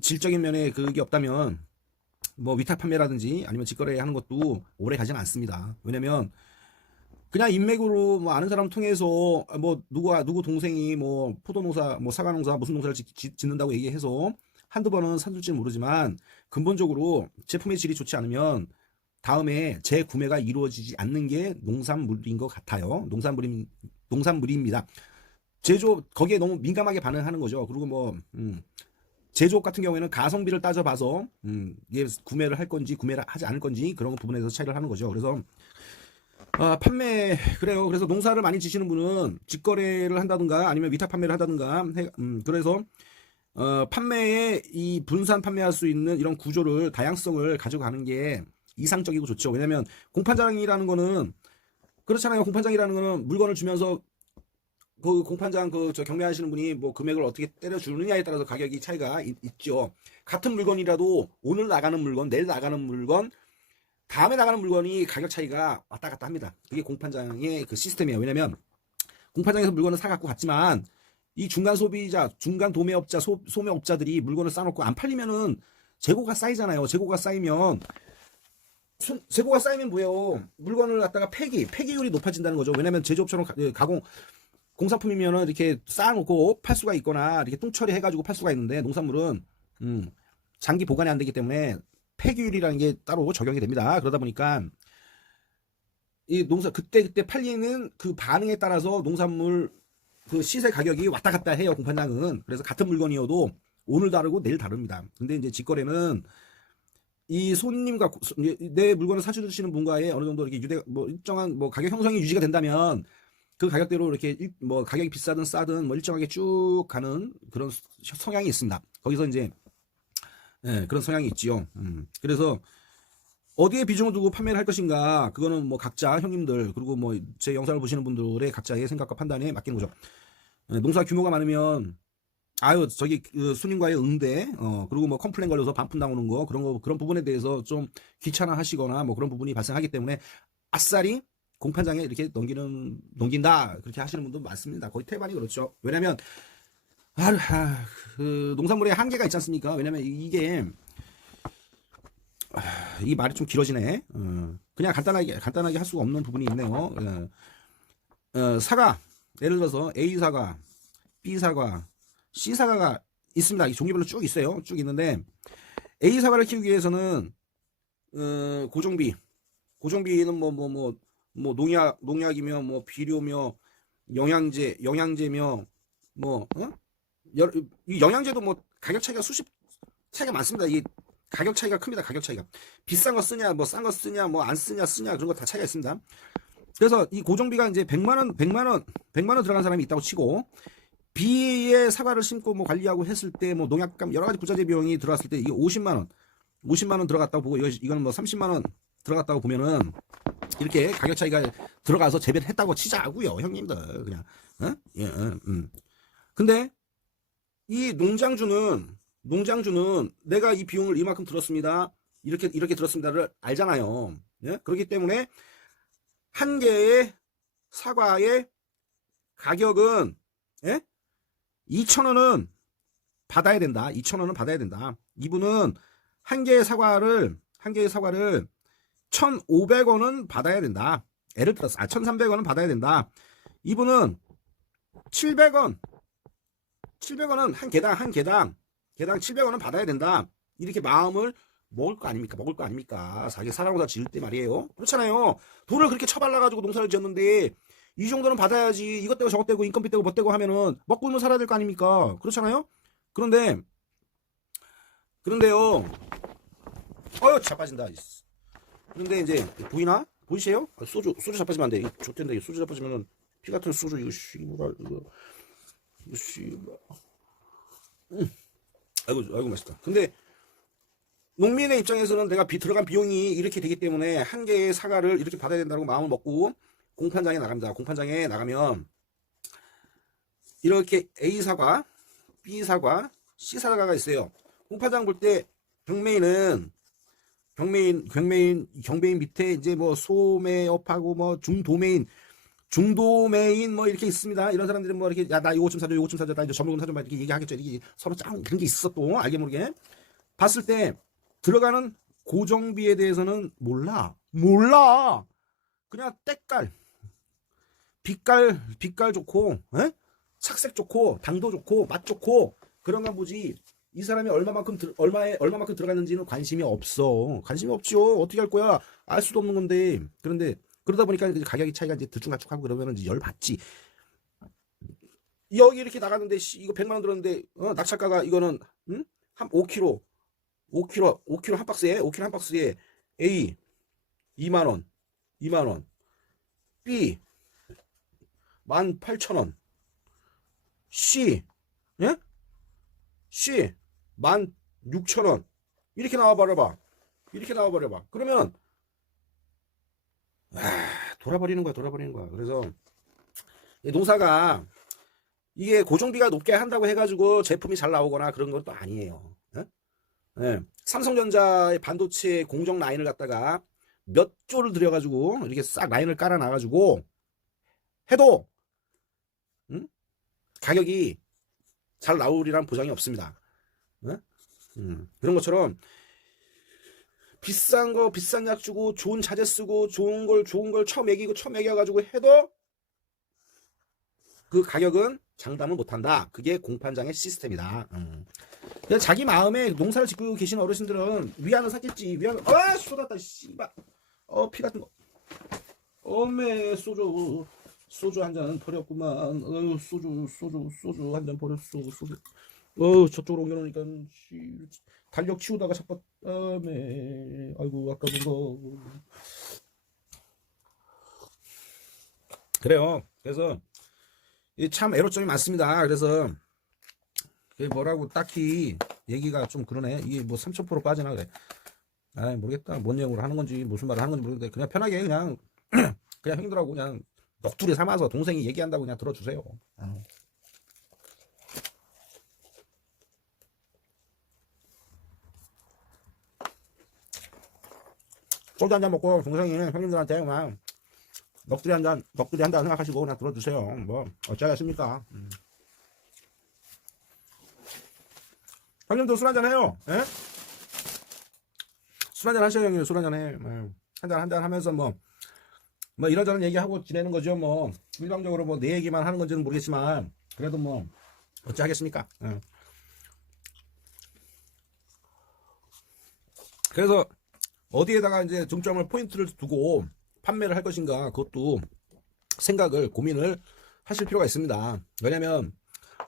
질적인 면에 그게 없다면 뭐 위탁 판매라든지 아니면 직거래 하는 것도 오래 가지는 않습니다. 왜냐면 그냥 인맥으로 뭐 아는 사람 통해서 뭐 누구 동생이 뭐 포도농사 뭐 사과농사 무슨 농사를 짓는다고 얘기해서 한두 번은 사줄지는 모르지만 근본적으로 제품의 질이 좋지 않으면 다음에 재구매가 이루어지지 않는 게 농산물인 것 같아요. 농산물입니다. 제조업 거기에 너무 민감하게 반응하는 거죠. 그리고 뭐 제조업 같은 경우에는 가성비를 따져봐서 이게 구매를 할 건지 구매를 하지 않을 건지 그런 부분에서 차이를 하는 거죠. 그래서 판매 그래요. 그래서 농사를 많이 지시는 분은 직거래를 한다든가 아니면 위탁 판매를 한다든가 그래서 판매에 이 분산 판매할 수 있는 이런 구조를 다양성을 가져가는 게 이상적이고 좋죠. 왜냐면 공판장이라는 거는 그렇잖아요. 공판장이라는 거는 물건을 주면서 그 공판장 저 경매하시는 분이 뭐 금액을 어떻게 때려주느냐에 따라서 가격이 차이가 있죠. 같은 물건이라도 오늘 나가는 물건, 내일 나가는 물건, 다음에 나가는 물건이 가격 차이가 왔다 갔다 합니다. 그게 공판장의 그 시스템이에요. 왜냐면 공판장에서 물건을 사갖고 갔지만 이 중간 소비자, 중간 도매업자, 소매업자들이 물건을 싸놓고 안 팔리면은 재고가 쌓이잖아요. 재고가 쌓이면 뭐예요? 물건을 갖다가 폐기율이 높아진다는 거죠. 왜냐면 제조업처럼 가공 공산품이면은 이렇게 쌓아놓고 팔 수가 있거나 이렇게 뚱처리 해가지고 팔 수가 있는데 농산물은 장기 보관이 안 되기 때문에 폐기율이라는 게 따로 적용이 됩니다. 그러다 보니까 이 그때 팔리는 그 반응에 따라서 농산물 그 시세 가격이 왔다 갔다 해요. 공판장은. 그래서 같은 물건이어도 오늘 다르고 내일 다릅니다. 근데 이제 직거래는 이 손님과 내 물건을 사주시는 분과의 어느 정도 이렇게 일정한 뭐 가격 형성이 유지가 된다면 그 가격대로 이렇게 뭐 가격이 비싸든 싸든 뭐 일정하게 쭉 가는 그런 성향이 있습니다. 거기서 이제 그런 성향이 있지요. 그래서 어디에 비중을 두고 판매를 할 것인가 그거는 뭐 각자 형님들 그리고 뭐 제 영상을 보시는 분들의 각자의 생각과 판단에 맡기는 거죠. 농사 규모가 많으면 저기 손님과의 응대 그리고 뭐 컴플레인 걸려서 반품 나오는 거 그런 부분에 대해서 좀 귀찮아하시거나 뭐 그런 부분이 발생하기 때문에 아싸리 공판장에 이렇게 넘긴다 그렇게 하시는 분도 많습니다. 거의 태반이 그렇죠. 왜냐면 그 농산물에 한계가 있지 않습니까? 왜냐면 이게 이 말이 좀 길어지네. 그냥 간단하게 할 수가 없는 부분이 있네요. 사과 예를 들어서 A 사과, B 사과, C 사과가 있습니다. 이 종류별로 쭉 있어요. 쭉 있는데 A 사과를 키우기 위해서는 고종비는 뭐 농약이며 뭐 비료며 영양제며 뭐 이 영양제도 뭐 가격 차이가 차이가 많습니다. 이 가격 차이가 큽니다. 가격 차이가 비싼 거 쓰냐 뭐 싼 거 쓰냐 뭐 안 쓰냐 그런 거 다 차이가 있습니다. 그래서 이 고정비가 이제 100만 원 들어간 사람이 있다고 치고 B의 사과를 심고 뭐 관리하고 했을 때 뭐 농약감 여러 가지 부자재 비용이 들어갔을 때 이게 50만 원 들어갔다고 보고 이거는 뭐 30만 원 들어갔다고 보면은 이렇게 가격 차이가 들어가서 재배를 했다고 치자고요, 형님들 그냥. 근데 이 농장주는 내가 이 비용을 이만큼 들었습니다. 이렇게 들었습니다를 알잖아요. 예? 그렇기 때문에 한 개의 사과의 가격은 2,000원은 받아야 된다. 2,000원은 받아야 된다. 이분은 한 개의 사과를 1,500원은 받아야 된다. 예를 들어서 1,300원은 받아야 된다. 이분은 700원은 한 개당 700원은 받아야 된다. 이렇게 마음을 먹을 거 아닙니까? 자기 사랑보다 지을 때 말이에요. 그렇잖아요. 돈을 그렇게 처발라가지고 농사를 지었는데 이 정도는 받아야지. 이것 떼고 저것 떼고 인건비 떼고 뭐 떼고 하면은 먹고는 살아야 될 거 아닙니까? 그렇잖아요. 그런데요. 자빠진다. 그런데 이제 보이세요? 소주 자빠지면 안 돼. 좋댄다. 소주 자빠지면은 피 같은 소주 이거 씨발 이거 씨발. 아이고 맛있다. 근데 농민의 입장에서는 내가 들어간 비용이 이렇게 되기 때문에 한 개의 사과를 이렇게 받아야 된다고 마음을 먹고 공판장에 나갑니다. 공판장에 나가면 이렇게 A 사과, B 사과, C 사과가 있어요. 공판장 볼 때 경매인 밑에 이제 뭐 소매업하고 뭐 중도매인 중도매인 뭐 이렇게 있습니다. 이런 사람들은 뭐 이렇게 야 나 이거 좀 사줘, 이거 좀 사줘, 나 이제 전문금 사줘 막 이렇게 얘기하겠죠. 이게 서로 짱 그런 게 있어 또 알게 모르게 봤을 때 들어가는 고정비에 대해서는 몰라. 그냥 때깔, 빛깔 좋고, 에? sắc 좋고, 당도 좋고, 맛 좋고 그런 건 보지. 이 사람이 얼마만큼 들어갔는지는 관심이 없어. 관심이 없죠. 어떻게 할 거야? 알 수도 없는 건데. 그런데 그러다 보니까 가격이 차이가 이제 들쭉날쭉하고 그러면은 이제 열 받지. 여기 이렇게 나갔는데 이거 100만 원 들었는데 낙찰가가 이거는 한 5kg 한 박스에 5kg 한 박스에 A 2만 원, B 18,000원, C 예? C 16,000원 이렇게 나와버려봐. 그러면 돌아버리는 거야. 그래서 농사가 이게 고정비가 높게 한다고 해가지고 제품이 잘 나오거나 그런 건 또 아니에요. 예? 삼성전자의 반도체 공정 라인을 갖다가 몇 조를 들여가지고 이렇게 싹 라인을 깔아놔가지고 해도 가격이 잘 나오리란 보장이 없습니다. 그런 것처럼 비싼 약 주고 좋은 자재 쓰고 좋은 걸 처먹여가지고 해도 그 가격은 장담을 못한다. 그게 공판장의 시스템이다. 그냥 자기 마음에 농사를 짓고 계신 어르신들은 위안을 샀겠지. 쏟았다 씨발. 피 같은 거. 어메 소주 한 잔 버렸구만. 소주 한 잔 버렸어. 저쪽으로 옮겨놓으니까 달력 치우다가 자꾸 아이고 아까운 거. 그래요. 그래서 참 애로점이 많습니다. 그래서 뭐라고 딱히 얘기가 좀 그러네. 이게 뭐 3000% 빠지나 그래. 모르겠다. 뭔 내용으로 하는 건지 무슨 말을 하는 건지 모르겠는데 그냥 편하게 그냥 형들하고 그냥 넋두리 삼아서 동생이 얘기한다고 그냥 들어주세요. 소주 한잔 먹고 동생이 형님들한테 그냥 넋두리 한다 생각하시고 그냥 들어주세요. 뭐 어쩌겠습니까. 형님도 술 한잔 해요. 예? 술 한잔 하셔요. 형님 술 한잔 해. 한잔 하면서 뭐 이런저런 얘기하고 지내는 거죠. 뭐 일방적으로 뭐 내 얘기만 하는 건지는 모르겠지만 그래도 뭐 어찌 하겠습니까. 예. 그래서 어디에다가 이제 중점을 포인트를 두고 판매를 할 것인가 그것도 생각을 고민을 하실 필요가 있습니다. 왜냐면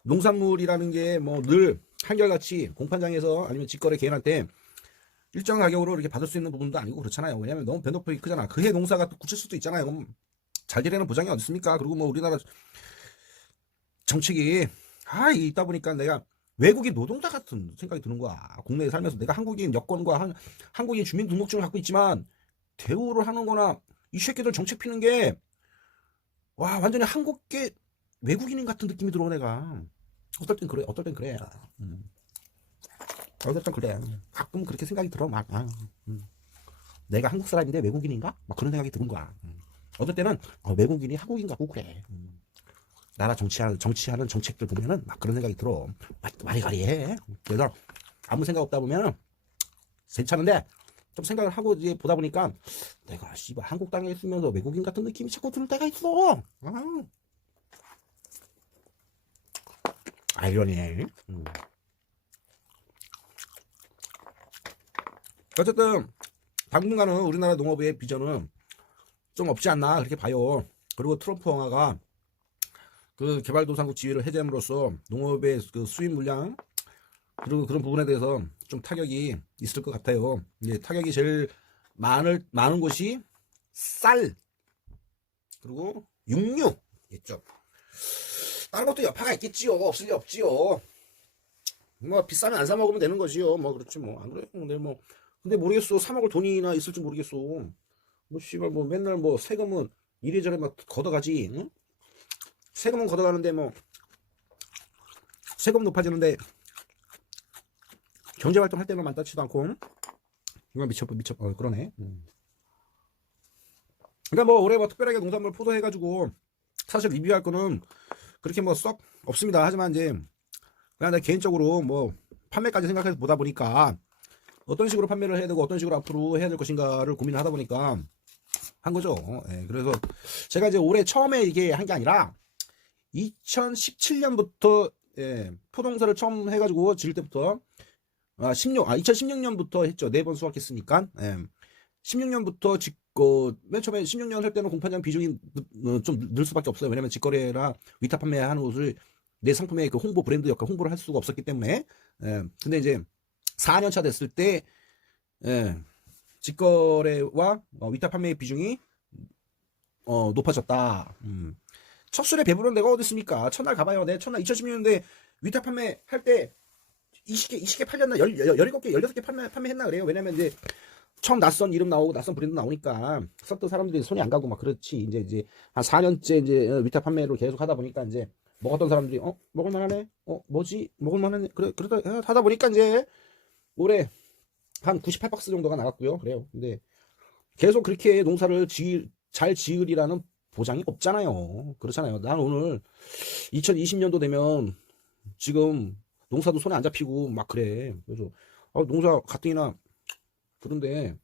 농산물이라는 게 뭐 늘 한결같이 공판장에서 아니면 직거래 개인한테 일정 가격으로 이렇게 받을 수 있는 부분도 아니고 그렇잖아요. 왜냐면 너무 변동폭이 크잖아. 그해 농사가 또 굳힐 수도 있잖아요. 그럼 잘 되려는 보장이 어디 있습니까? 그리고 뭐 우리나라 정책이 있다 보니까 내가 외국인 노동자 같은 생각이 드는 거야. 국내에 살면서 내가 한국인 여권과 한국인 주민등록증을 갖고 있지만 대우를 하는 거나 이 새끼들 정책 피는 게 완전히 한국계 외국인인 같은 느낌이 들어 내가. 어떨 땐 그래. 어떨 땐 그래. 가끔 그렇게 생각이 들어. 내가 한국 사람인데 외국인인가? 막 그런 생각이 드는 거야. 어떨 때는 외국인이 한국인 같고 그래. 나라 정치하는 정책들 보면은 막 그런 생각이 들어. 마리가리해. 그래서 아무 생각 없다 보면은 괜찮은데 좀 생각을 하고 이제 보다 보니까 내가 씨발 한국 땅에 있으면서 외국인 같은 느낌이 자꾸 들 때가 있어. 아이러니해. 어쨌든 당분간은 우리나라 농업의 비전은 좀 없지 않나 그렇게 봐요. 그리고 트럼프 영화가 그 개발도상국 지위를 해제함으로써 농업의 그 수입 물량 그리고 그런 부분에 대해서 좀 타격이 있을 것 같아요. 이제 타격이 제일 많은 곳이 쌀 그리고 육류겠죠. 다른 것도 여파가 있겠지요. 없을 리 없지요. 뭐 비싸면 안 사 먹으면 되는 거지요. 뭐 그렇지 뭐 안 그래. 근데 모르겠어. 사 먹을 돈이나 있을지 모르겠어. 뭐 씨발 뭐 맨날 뭐 세금은 이래저래 막 걷어가지. 응? 세금은 걷어가는데 뭐 세금 높아지는데 경제활동 할 때는 만다치도 않고 이건 미쳐 그러네. 그러니까 뭐 올해 뭐 특별하게 농산물 포도해가지고 사실 리뷰할 거는 그렇게 뭐 썩 없습니다. 하지만 이제 그냥 내 개인적으로 뭐 판매까지 생각해서 보다 보니까 어떤 식으로 판매를 해야 되고 어떤 식으로 앞으로 해야 될 것인가를 고민을 하다 보니까 한 거죠. 예, 그래서 제가 이제 올해 처음에 이게 한 게 아니라 2017년부터 예, 포동사를 처음 해가지고 지을 때부터 2016년부터 했죠. 4번 수확했으니까. 예. 16년부터 맨 처음에 16년 할 때는 공판장 비중이 좀 늘 수밖에 없어요. 왜냐면 직거래나 위탁 판매하는 곳을 내 상품의 그 홍보 브랜드 역할 홍보를 할 수가 없었기 때문에. 예. 근데 이제 4년 차 됐을 때 예. 직거래와 위탁 판매의 비중이 높아졌다. 첫 술에 배부른 데가 어디 있습니까? 첫날 가봐요. 내 첫날 2016년대 위탁 판매 할 때 20개 팔렸나? 17개, 16개 판매했나 그래요. 왜냐면 이제 처음 낯선 이름 나오고 낯선 브랜드 나오니까 썼던 사람들이 손이 안 가고 막 그렇지. 이제 한 4년째 이제 위탁 판매로 계속 하다 보니까 이제 먹었던 사람들이 먹을 만하네. 뭐지? 먹을 만하네. 그러다 하다 보니까 이제 올해 한 98박스 정도가 나갔고요. 그래요. 근데 계속 그렇게 농사를 잘 지으리라는 보장이 없잖아요. 그렇잖아요. 난 오늘 2020년도 되면 지금 농사도 손에 안 잡히고 막 그래. 그래서 농사 가뜩이나 그런데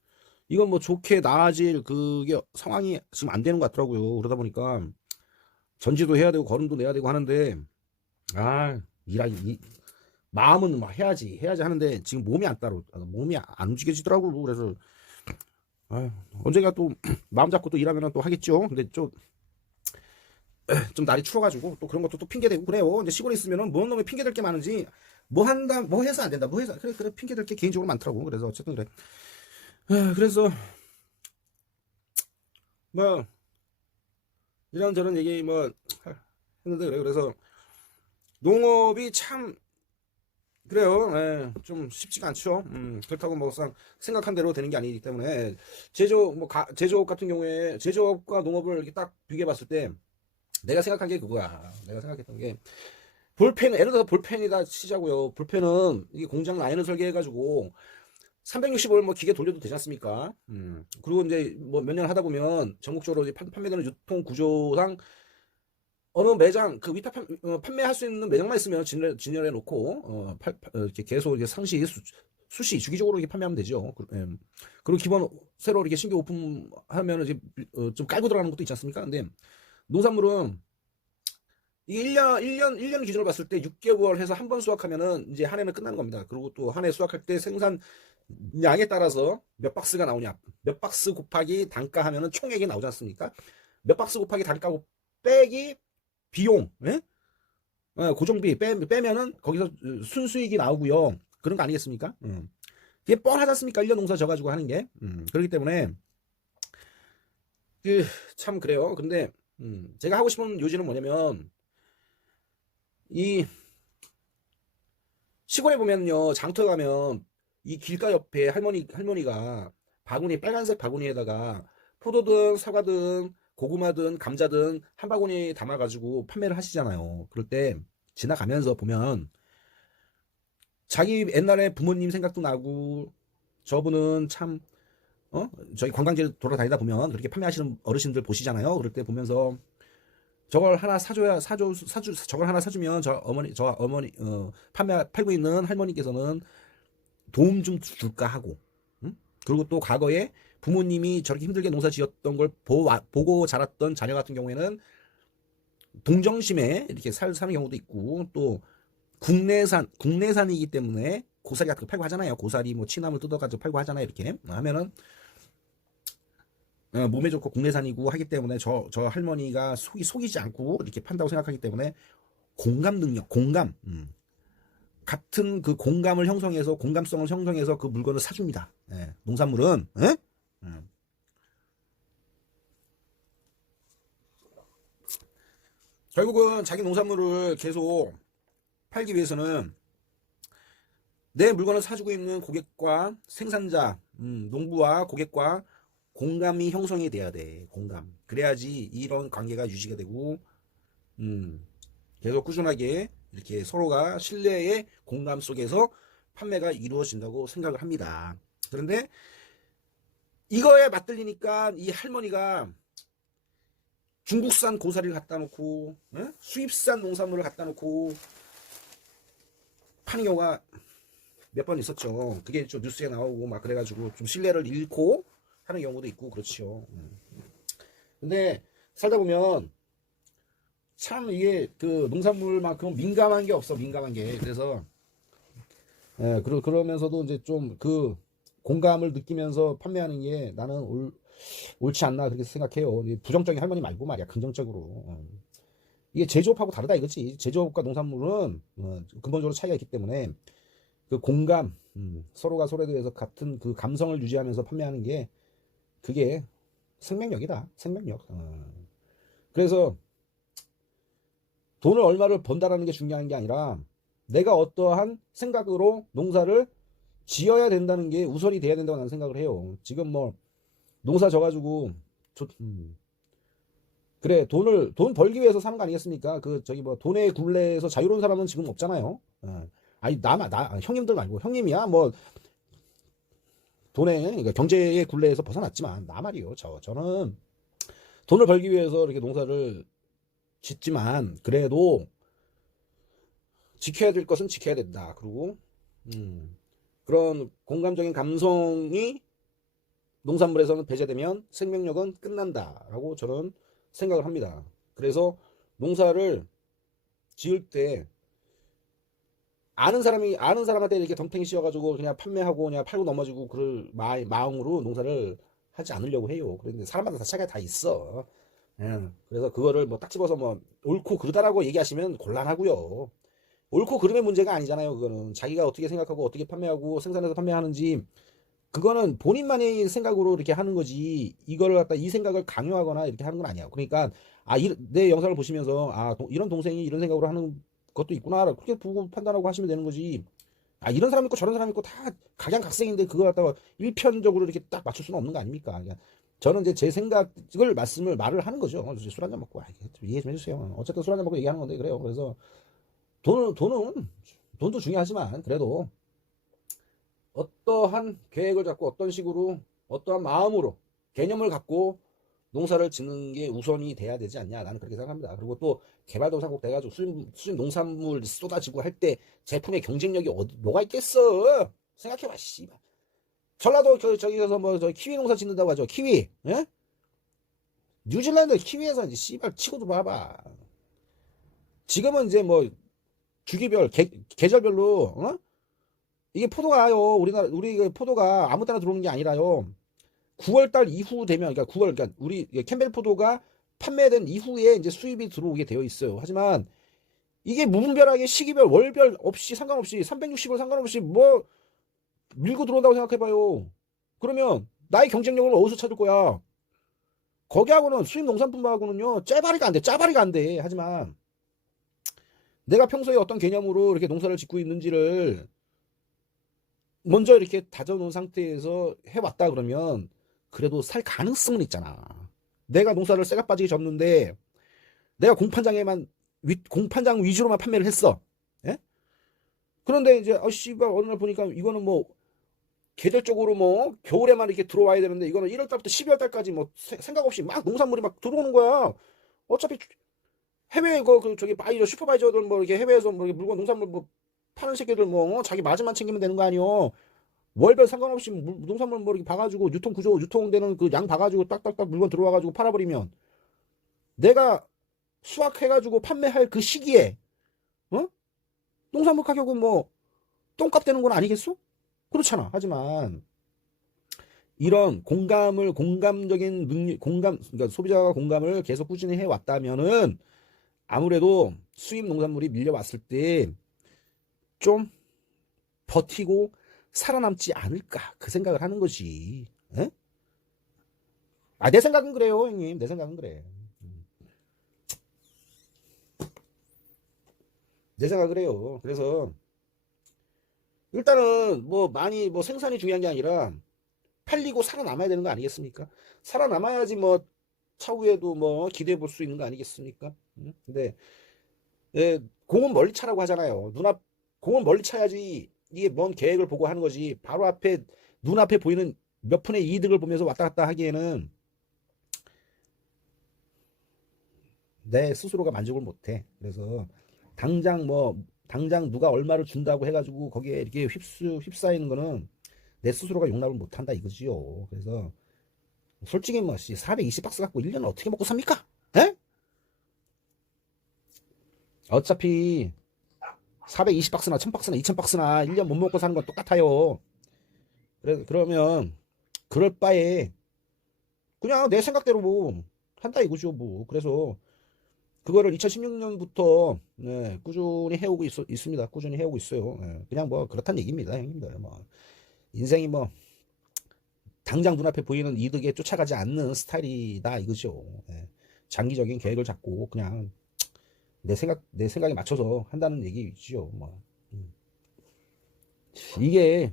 이건 뭐 좋게 나아질 그게 상황이 지금 안 되는 것 같더라고요. 그러다 보니까 전지도 해야 되고 거름도 내야 되고 하는데 마음은 막 해야지 하는데 지금 몸이 안 움직여지더라고. 그래서 언젠가 또 마음 잡고 또 일하면 또 하겠죠. 근데 좀 날이 추워가지고 또 그런 것도 또 핑계 대고 그래요. 이제 시골에 있으면은 뭔 놈의 핑계 댈 게 많은지 뭐 해서 안 된다, 뭐 해서 그래 핑계 댈 게 개인적으로 많더라고. 그래서 어쨌든 그래. 그래서 뭐 이런저런 얘기 뭐 했는데 그래. 그래서 농업이 참 그래요. 예, 좀 쉽지가 않죠. 그렇다고 뭐 생각한 대로 되는 게 아니기 때문에 제조업 같은 경우에 제조업과 농업을 이렇게 딱 비교해 봤을 때 내가 생각한 게 그거야. 내가 생각했던 게 예를 들어서 볼펜이다 치자고요. 볼펜은 이게 공장 라인을 설계해가지고 365일 뭐 기계 돌려도 되지 않습니까? 그리고 이제 뭐 몇 년 하다 보면 전국적으로 이제 판매되는 유통 구조상 어느 매장 그 위탁 판매할 수 있는 매장만 있으면 진열해 놓고 이렇게 계속 이제 수시 주기적으로 이렇게 판매하면 되죠. 그리고 기본 새로 이렇게 신규 오픈하면 이제 좀 깔고 들어가는 것도 있지 않습니까? 근데 농산물은 이게 1년 기준으로 봤을 때 6개월 해서 한 번 수확하면은 이제 한 해는 끝나는 겁니다. 그리고 또 한 해 수확할 때 생산 양에 따라서 몇 박스가 나오냐, 몇 박스 곱하기 단가 하면은 총액이 나오지 않습니까? 몇 박스 곱하기 단가 빼기 비용, 예? 고정비 빼면은 거기서 순수익이 나오고요. 그런 거 아니겠습니까? 이게 뻔하지 않습니까? 1년 농사 져가지고 하는 게. 그렇기 때문에 참 그래요. 근데 제가 하고 싶은 요지는 뭐냐면 이 시골에 보면요, 장터 가면 이 길가 옆에 할머니가 빨간색 바구니에다가 포도든 사과든 고구마든 감자든 한 바구니 담아가지고 판매를 하시잖아요. 그럴 때 지나가면서 보면 자기 옛날에 부모님 생각도 나고 저분은 참 저희 관광지 돌아다니다 보면 그렇게 판매하시는 어르신들 보시잖아요. 그럴 때 보면서 저걸 하나 저걸 하나 사주면 저 어머니 팔고 있는 할머니께서는 도움 좀 줄까 하고, 응? 그리고 또 과거에 부모님이 저렇게 힘들게 농사 지었던 걸 보고 자랐던 자녀 같은 경우에는 동정심에 이렇게 사는 경우도 있고, 또 국내산이기 때문에 고사리 같은 거 팔고 하잖아요. 고사리 뭐 취나물 뜯어가지고 팔고 하잖아요. 이렇게 하면은 몸에 좋고 국내산이고 하기 때문에 저 할머니가 속이지 않고 이렇게 판다고 생각하기 때문에 공감 능력, 같은 그 공감성을 형성해서 그 물건을 사줍니다. 예, 농산물은, 예? 결국은 자기 농산물을 계속 팔기 위해서는 내 물건을 사주고 있는 고객과 생산자, 농부와 고객과 공감이 형성이 돼야 돼. 공감. 그래야지 이런 관계가 유지가 되고, 계속 꾸준하게 이렇게 서로가 신뢰의 공감 속에서 판매가 이루어진다고 생각을 합니다. 그런데 이거에 맞들리니까 이 할머니가 중국산 고사리를 갖다 놓고 수입산 농산물을 갖다 놓고 파는 경우가 몇 번 있었죠. 그게 좀 뉴스에 나오고 막 그래가지고 좀 신뢰를 잃고 하는 경우도 있고 그렇죠. 근데 살다 보면 참 이게 그 농산물만큼 민감한 게 없어. 민감한 게. 그래서 그러면서도 이제 좀 그 공감을 느끼면서 판매하는 게 나는 옳지 않나 그렇게 생각해요. 부정적인 할머니 말고 말이야. 긍정적으로. 이게 제조업하고 다르다 이거지. 제조업과 농산물은 근본적으로 차이가 있기 때문에 그 공감, 서로가 서로에 대해서 같은 그 감성을 유지하면서 판매하는 게 그게 생명력이다. 생명력. 그래서 돈을 얼마를 번다라는 게 중요한 게 아니라 내가 어떠한 생각으로 농사를 지어야 된다는 게 우선이 돼야 된다고 나는 생각을 해요. 지금 뭐 농사 져가지고 그래 돈 벌기 위해서 사는 거 아니겠습니까? 그 저기 뭐 돈의 굴레에서 자유로운 사람은 지금 없잖아요. 아니 나 형님들 말고 형님이야 뭐 돈의 그러니까 경제의 굴레에서 벗어났지만 나 말이요. 저는 돈을 벌기 위해서 이렇게 농사를 짓지만 그래도 지켜야 될 것은 지켜야 된다. 그리고 그런 공감적인 감성이 농산물에서는 배제되면 생명력은 끝난다라고 저는 생각을 합니다. 그래서 농사를 지을 때 아는 사람한테 이렇게 덤탱이 씌워가지고 그냥 판매하고 그냥 팔고 넘어지고 그럴 마음으로 농사를 하지 않으려고 해요. 그런데 사람마다 다 차이가 다 있어. 그래서 그거를 뭐 딱 집어서 뭐 옳고 그르다라고 얘기하시면 곤란하고요. 옳고 그름의 문제가 아니잖아요. 그거는 자기가 어떻게 생각하고 어떻게 판매하고 생산해서 판매하는지 그거는 본인만의 생각으로 이렇게 하는 거지 이거를 갖다 이 생각을 강요하거나 이렇게 하는 건 아니야. 그러니까 내 영상을 보시면서 이런 동생이 이런 생각으로 하는 것도 있구나 그렇게 보고 판단하고 하시면 되는 거지. 이런 사람 있고 저런 사람 있고 다 각양각색인데 그걸 갖다가 일편적으로 이렇게 딱 맞출 수는 없는 거 아닙니까? 그러니까 저는 이제 제 생각을 말을 하는 거죠. 술 한잔 먹고 이해 좀 해주세요. 어쨌든 술 한잔 먹고 얘기하는 건데 그래요. 그래서 돈도 중요하지만 그래도 어떠한 계획을 잡고 어떤 식으로 어떠한 마음으로 개념을 갖고 농사를 짓는 게 우선이 돼야 되지 않냐 나는 그렇게 생각합니다. 그리고 또 개발도상국 돼가지고 수입 농산물 쏟아지고 할 때 제품의 경쟁력이 뭐가 있겠어. 생각해봐. 씨발. 전라도 저기 가서 뭐 저 키위 농사 짓는다고 하죠. 키위. 예? 뉴질랜드 키위에서 이제 씨발 치고도 봐봐. 지금은 이제 뭐 주기별 계절별로 이게 포도가요. 우리 그 포도가 아무 때나 들어오는 게 아니라요. 9월달 이후 되면 그러니까 9월 그러니까 우리 캠벨 포도가 판매된 이후에 이제 수입이 들어오게 되어 있어요. 하지만 이게 무분별하게 시기별 월별 없이 상관없이 360일 상관없이 뭐 밀고 들어온다고 생각해봐요. 그러면 나의 경쟁력을 어디서 찾을 거야? 거기하고는 수입 농산품하고는요 짜바리가 안 돼. 짜바리가 안 돼. 하지만 내가 평소에 어떤 개념으로 이렇게 농사를 짓고 있는지를 먼저 이렇게 다져놓은 상태에서 해왔다 그러면 그래도 살 가능성은 있잖아. 내가 농사를 쇠가 빠지게 졌는데 내가 공판장 위주로만 판매를 했어. 예? 그런데 이제 씨발 어느 날 보니까 이거는 뭐 계절적으로 뭐 겨울에만 이렇게 들어와야 되는데 이거는 1월 달부터 12월 달까지 뭐 생각 없이 막 농산물이 막 들어오는 거야. 어차피 해외 저기 슈퍼바이저들 뭐 이렇게 해외에서 뭐 이렇게 물건 농산물 뭐 파는 새끼들 뭐 자기 마진만 챙기면 되는 거 아니요. 월별 상관없이 농산물 뭐 이렇게 봐가지고 유통되는 그 양 봐가지고 딱딱딱 물건 들어와가지고 팔아버리면 내가 수확해가지고 판매할 그 시기에 농산물 가격은 뭐 똥값 되는 건 아니겠어? 그렇잖아. 하지만 이런 공감적인 그러니까 소비자가 공감을 계속 꾸준히 해왔다면은 아무래도 수입 농산물이 밀려왔을 때 좀 버티고 살아남지 않을까 그 생각을 하는 거지. 에? 내 생각은 그래요, 형님. 내 생각은 그래. 내 생각은 그래요. 그래서 일단은 뭐 많이 뭐 생산이 중요한 게 아니라 팔리고 살아남아야 되는 거 아니겠습니까? 살아남아야지 뭐 차후에도 뭐 기대해 볼 수 있는 거 아니겠습니까? 근데 공은 멀리 차라고 하잖아요. 공은 멀리 차야지 이게 뭔 계획을 보고 하는 거지. 바로 앞에 눈앞에 보이는 몇 푼의 이득을 보면서 왔다 갔다 하기에는 내 스스로가 만족을 못해. 그래서 당장 누가 얼마를 준다고 해가지고 거기에 이렇게 휩싸이는 거는 내 스스로가 용납을 못한다 이거지요. 그래서 솔직히 뭐 420박스 갖고 1년을 어떻게 먹고 삽니까? 에? 어차피 420박스나 1000박스나 2000박스나 1년 못 먹고 사는 건 똑같아요. 그러면 그럴 바에 그냥 내 생각대로 뭐 한다 이거죠 뭐. 그래서 그거를 2016년부터 꾸준히 해오고 있습니다. 꾸준히 해오고 있어요. 그냥 뭐 그렇다는 얘기입니다, 형님들. 뭐 인생이 뭐 당장 눈앞에 보이는 이득에 쫓아가지 않는 스타일이다 이거죠. 장기적인 계획을 잡고 그냥 내 생각에 맞춰서 한다는 얘기죠. 뭐 이게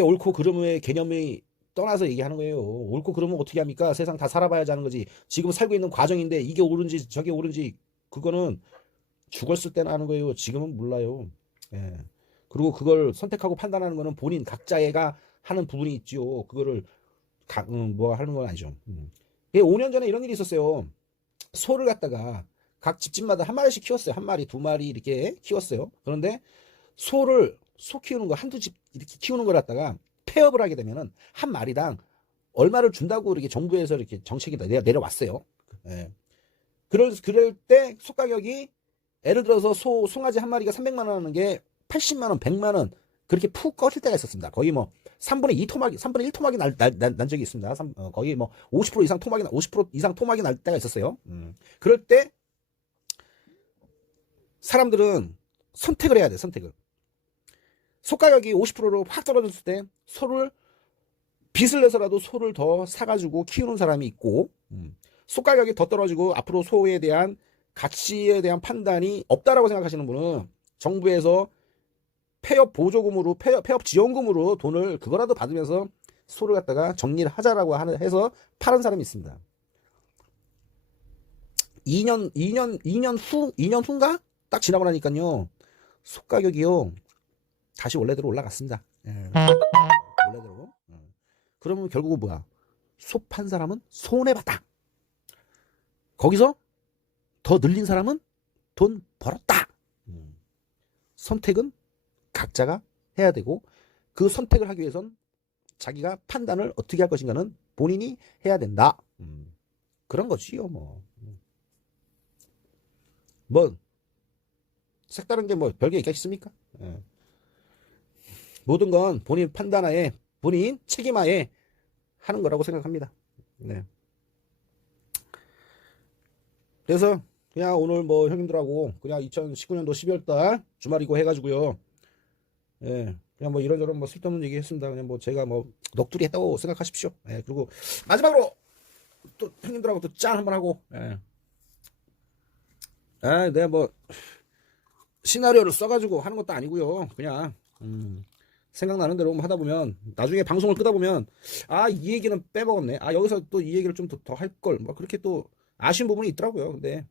옳고 그름의 개념이 떠나서 얘기하는 거예요. 옳고 그름은 어떻게 합니까? 세상 다 살아봐야지 하는 거지. 지금 살고 있는 과정인데 이게 옳은지 저게 옳은지 그거는 죽었을 때는 아는 거예요. 지금은 몰라요. 그리고 그걸 선택하고 판단하는 거는 본인 각자가 하는 부분이 있지요. 그거를 뭐 하는 건 아니죠. 5년 전에 이런 일이 있었어요. 소를 갖다가 각 집집마다 한 마리씩 키웠어요. 한 마리, 두 마리 이렇게 키웠어요. 그런데 소 키우는 거 한두 집 이렇게 키우는 걸 갖다가 폐업을 하게 되면은 한 마리당 얼마를 준다고 이렇게 정부에서 이렇게 정책이 내려왔어요. 그럴 때 소 가격이 예를 들어서 송아지 한 마리가 300만 원 하는 게 80만 원, 100만 원 그렇게 푹 꺼질 때가 있었습니다. 거의 뭐 3분의 1 토막이 난 적이 있습니다. 거의 뭐 50% 이상 토막이 날 때가 있었어요. 그럴 때 사람들은 선택을 해야 돼, 선택을. 소 가격이 50%로 확 떨어졌을 때 빚을 내서라도 소를 더 사가지고 키우는 사람이 있고, 소 가격이 더 떨어지고 앞으로 소에 대한 가치에 대한 판단이 없다라고 생각하시는 분은 정부에서 폐업 보조금으로 폐업 지원금으로 돈을 그거라도 받으면서 소를 갖다가 정리를 하자라고 해서 파는 사람이 있습니다. 2년 후인가? 딱 지나고 나니까요. 소 가격이요. 다시 원래대로 올라갔습니다. 원래대로. 그러면 결국은 뭐야? 소 판 사람은 손해봤다. 거기서 더 늘린 사람은 돈 벌었다. 선택은 각자가 해야 되고 그 선택을 하기 위해선 자기가 판단을 어떻게 할 것인가는 본인이 해야 된다. 그런 거지요. 뭐 색다른 게 뭐 별게 있겠습니까? 모든 건 본인 판단하에 본인 책임하에 하는 거라고 생각합니다. 그래서 그냥 오늘 뭐 형님들하고 그냥 2019년도 12월달 주말이고 해가지고요. 그냥 뭐 이런저런 뭐 쓸데없는 얘기 했습니다. 그냥 뭐 제가 뭐 넋두리 했다고 생각하십시오. 그리고 마지막으로 또 형님들하고 또 짠 한번 하고. 내가 뭐 시나리오를 써가지고 하는 것도 아니고요. 그냥 생각나는 대로 하다 보면 나중에 방송을 끄다 보면 이 얘기는 빼먹었네. 여기서 또 이 얘기를 좀 더 할 걸. 뭐 그렇게 또 아쉬운 부분이 있더라고요. 근데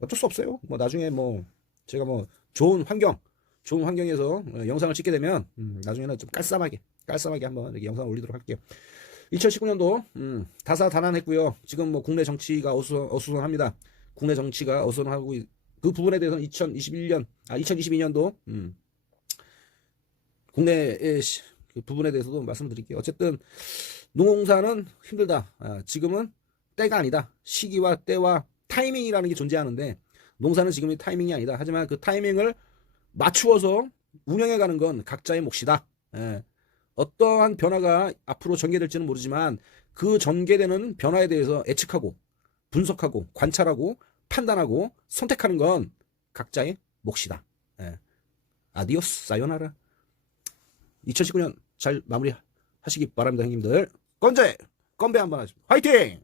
어쩔 수 없어요. 뭐 나중에 뭐 제가 뭐 좋은 환경에서 영상을 찍게 되면 나중에는 좀 깔쌈하게 한번 이렇게 영상을 올리도록 할게요. 2019년도 다사다난했고요. 지금 뭐 국내 정치가 어수선합니다. 국내 정치가 어수선하고 그 부분에 대해서는 2022년도 국내의 그 부분에 대해서도 말씀드릴게요. 어쨌든 농사는 힘들다. 지금은 때가 아니다. 시기와 때와 타이밍이라는 게 존재하는데 농사는 지금이 타이밍이 아니다. 하지만 그 타이밍을 맞추어서 운영해가는 건 각자의 몫이다. 어떠한 변화가 앞으로 전개될지는 모르지만 그 전개되는 변화에 대해서 예측하고 분석하고 관찰하고 판단하고 선택하는 건 각자의 몫이다. 아디오스 사요나라. 2019년 잘 마무리하시기 바랍니다, 형님들. 건배 한번 하십시오. 화이팅!